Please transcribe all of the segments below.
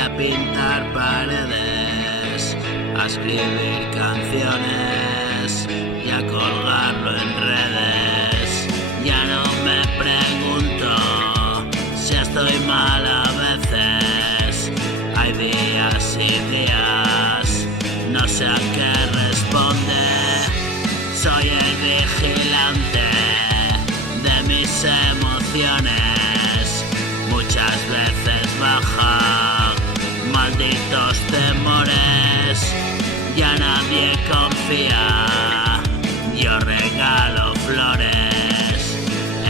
a pintar paredes, a escribir canciones y a colgarlo en redes. Ya no me pregunto si estoy mal a veces. Hay días y días, no sé a qué responde. Soy el vigilante de mis emociones. Muchas veces baja, malditos temores. Ya nadie confía, yo regalo flores.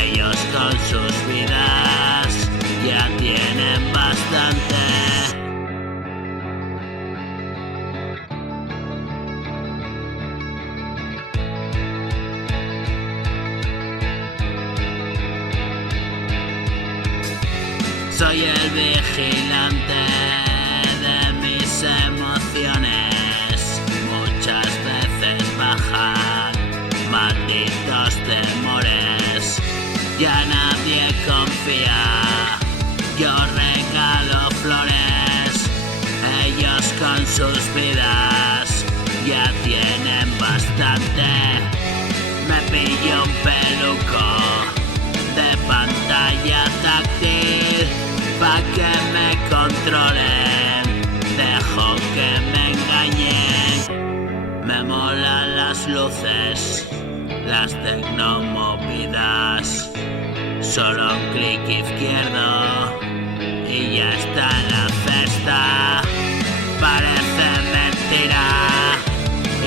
Ellos con sus vidas ya tienen bastante. Soy el vigilante de mis emociones. Muchas veces bajan, malditos temores. Ya nadie confía, yo regalo flores. Ellos con sus vidas ya tienen bastante. Me pillo un peluco de pantalla táctil pa' que me controlen, dejo que me engañen. Me molan las luces, las tecnomovidas. Solo un clic izquierdo y ya está la festa. Parece mentira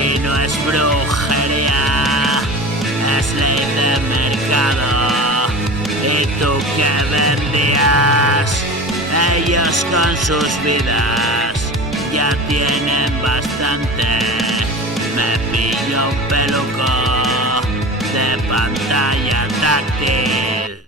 y no es brujería, es ley de mercado. ¿Y tú qué vendías? Ellos con sus vidas ya tienen bastante. Me pillo un peluco de pantalla táctil.